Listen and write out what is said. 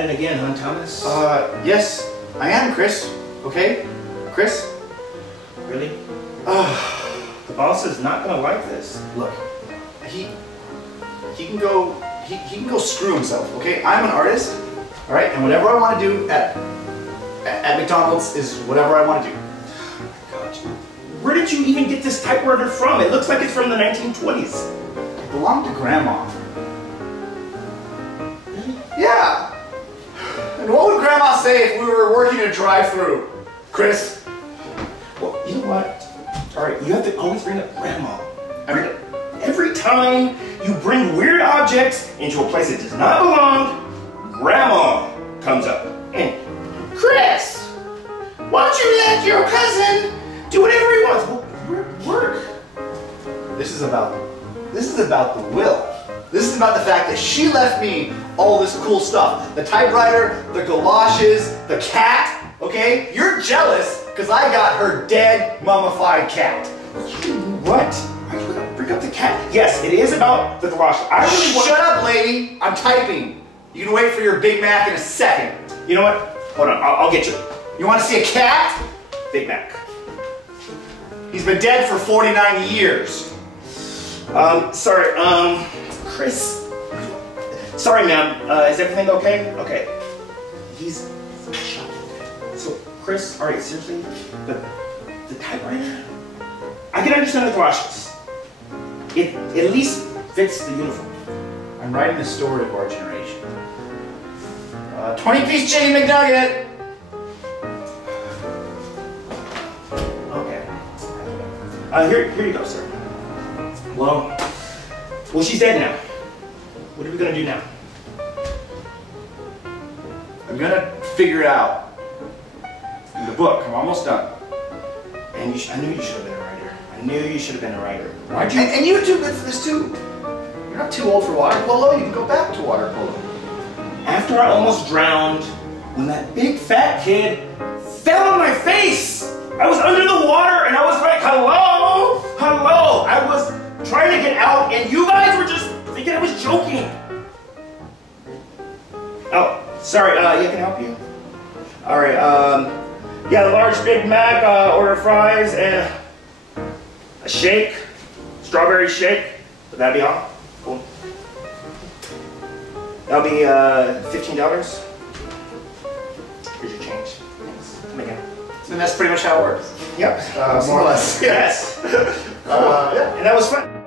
at it again, huh, Thomas? Yes, I am, Chris. Okay? Chris? Really? The boss is not gonna like this. Look, he can go screw himself, okay? I'm an artist, all right? And whatever I want to do at McDonald's is whatever I want to do. God, where did you even get this typewriter from? It looks like it's from the 1920s. It belonged to Grandma. Really? Yeah. And what would Grandma say if we were working a drive-thru, Chris? Well, you know what? All right, you have to always bring up Grandma. Every time you bring weird objects into a place that does not belong, Grandma comes up. And Chris, why don't you let your cousin do whatever he wants? Well, work. This is about the will. This is about the fact that she left me all this cool stuff. The typewriter, the galoshes, the cat, okay? You're jealous because I got her dead, mummified cat. What? Why are you gonna bring up the cat? Yes, it is about the galoshes. I really want. Shut up, lady. I'm typing. You can wait for your Big Mac in a second. You know what? Hold on, I'll get you. You want to see a cat? Big Mac. He's been dead for 49 years. Sorry, Chris. Sorry, ma'am. Is everything okay? Okay. He's shot. So, Chris, alright, seriously? The typewriter? I can understand the galoshes. It at least fits the uniform. I'm writing the story of our generation. 20-piece chicken McNugget! Okay. Here you go, sir. Well, she's dead now. What are we gonna do now? I'm gonna figure it out. In the book, I'm almost done. And I knew you should have been a writer. I knew you should have been a writer. Why'd you? And you're too good for this too. You're not too old for water polo. You can go back to water polo. After I almost drowned, when that big fat kid fell on my face, I was under the water and I was like, hello, hello. I was trying to get out and you guys were just thinking I was joking. Oh, sorry, yeah, can I help you? All right, yeah, the large Big Mac, order fries and a shake, strawberry shake. Would that be all? Cool. That'll be $15. Here's your change. Thanks. Come again. And that's pretty much how it works. Yep. More or less. Yes. Yeah. And that was fun.